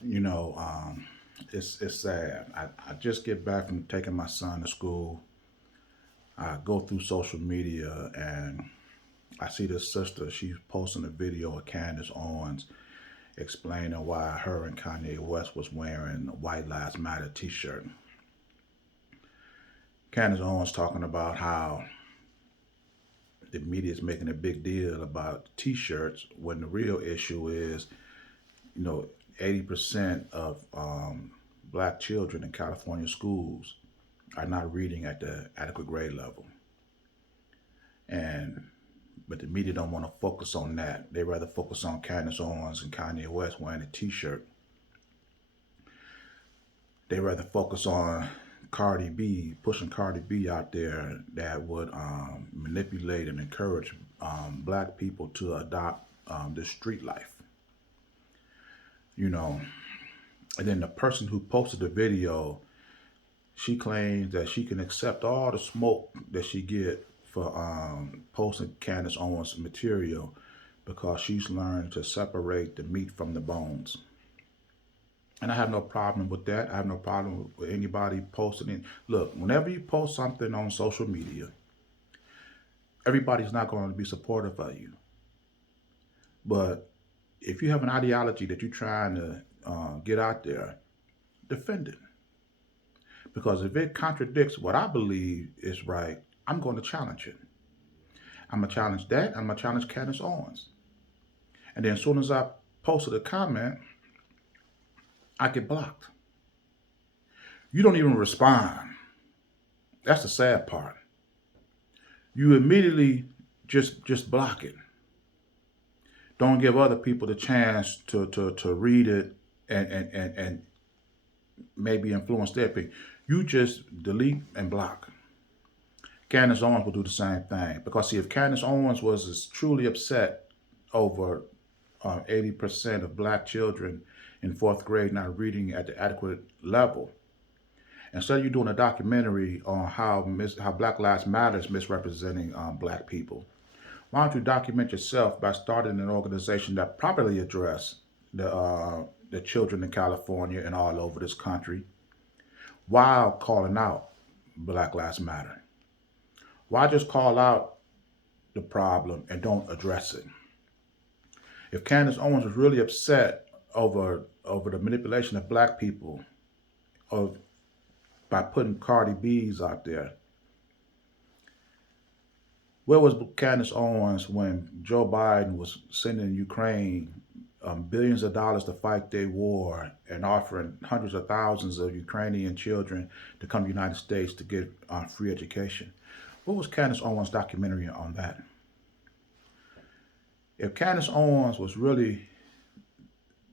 You know, it's sad. I just get back from taking my son to school. I go through social media and I see this sister. She's posting a video of Candace Owens explaining why her and Kanye West was wearing a White Lives Matter T-shirt. Candace Owens talking about how the media is making a big deal about T-shirts when the real issue is, you know, 80% of black children in California schools are not reading at the adequate grade level. And but the media don't want to focus on that. They rather focus on Candace Owens and Kanye West wearing a T-shirt. They rather focus on Cardi B, pushing Cardi B out there that would manipulate and encourage black people to adopt the street life. You know, and then the person who posted the video, she claims that she can accept all the smoke that she get for posting Candace Owens material because she's learned to separate the meat from the bones. And I have no problem with that. I have no problem with anybody posting it. Look, whenever you post something on social media, everybody's not going to be supportive of you. But if you have an ideology that you're trying to get out there, defend it. Because if it contradicts what I believe is right, I'm going to challenge it. I'm going to challenge that. I'm going to challenge Candace Owens. And then as soon as I posted a comment, I get blocked. You don't even respond. That's the sad part. You immediately just block it. Don't give other people the chance to read it and maybe influence their opinion. You just delete and block. Candace Owens will do the same thing. Because see, if Candace Owens was as truly upset over 80% of black children in fourth grade not reading at the adequate level, instead of you doing a documentary on how Black Lives Matter is misrepresenting black people, why don't you document yourself by starting an organization that properly address the children in California and all over this country while calling out Black Lives Matter? Why just call out the problem and don't address it? If Candace Owens was really upset over the manipulation of black people of by putting Cardi B's out there, where was Candace Owens when Joe Biden was sending Ukraine billions of dollars to fight their war and offering hundreds of thousands of Ukrainian children to come to the United States to get free education? What was Candace Owens' documentary on that? If Candace Owens was really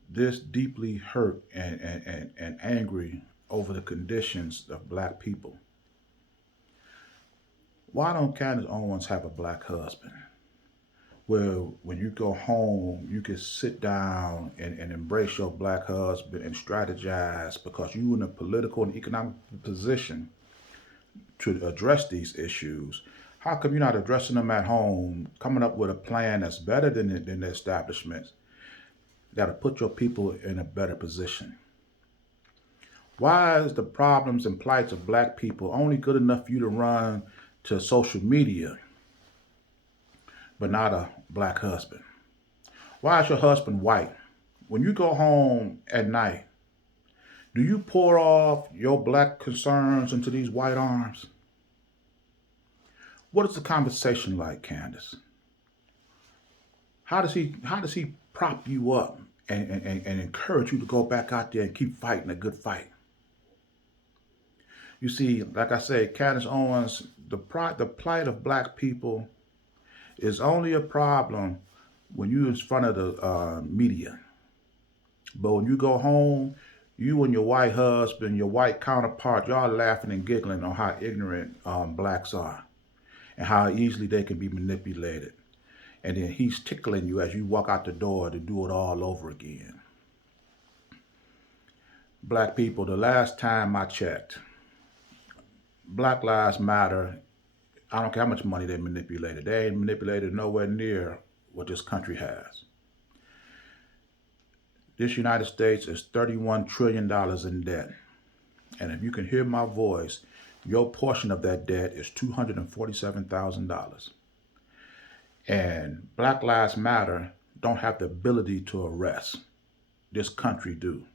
this deeply hurt and angry over the conditions of black people, why don't Candace Owens have a black husband? Where when you go home, you can sit down and embrace your black husband and strategize because you're in a political and economic position to address these issues. How come you're not addressing them at home, coming up with a plan that's better than the establishments that'll put your people in a better position? Why is the problems and plights of black people only good enough for you to run to social media, but not a black husband? Why is your husband white? When you go home at night, do you pour off your black concerns into these white arms? What is the conversation like, Candace? How does he prop you up and encourage you to go back out there and keep fighting a good fight? You see, like I say, Candace Owens, the plight of black people is only a problem when you're in front of the media. But when you go home, you and your white husband, your white counterpart, y'all laughing and giggling on how ignorant blacks are and how easily they can be manipulated. And then he's tickling you as you walk out the door to do it all over again. Black people, the last time I checked, Black Lives Matter, I don't care how much money they manipulated. They ain't manipulated nowhere near what this country has. This United States is $31 trillion in debt. And if you can hear my voice, your portion of that debt is $247,000. And Black Lives Matter don't have the ability to arrest. This country do.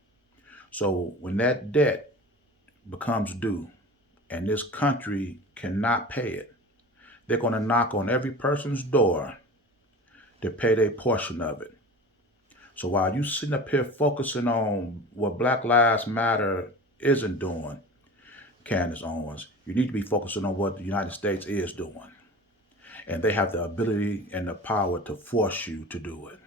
So when that debt becomes due and this country cannot pay it, they're going to knock on every person's door to pay their portion of it. So while you sitting up here focusing on what Black Lives Matter isn't doing, Candace Owens, you need to be focusing on what the United States is doing. And they have the ability and the power to force you to do it.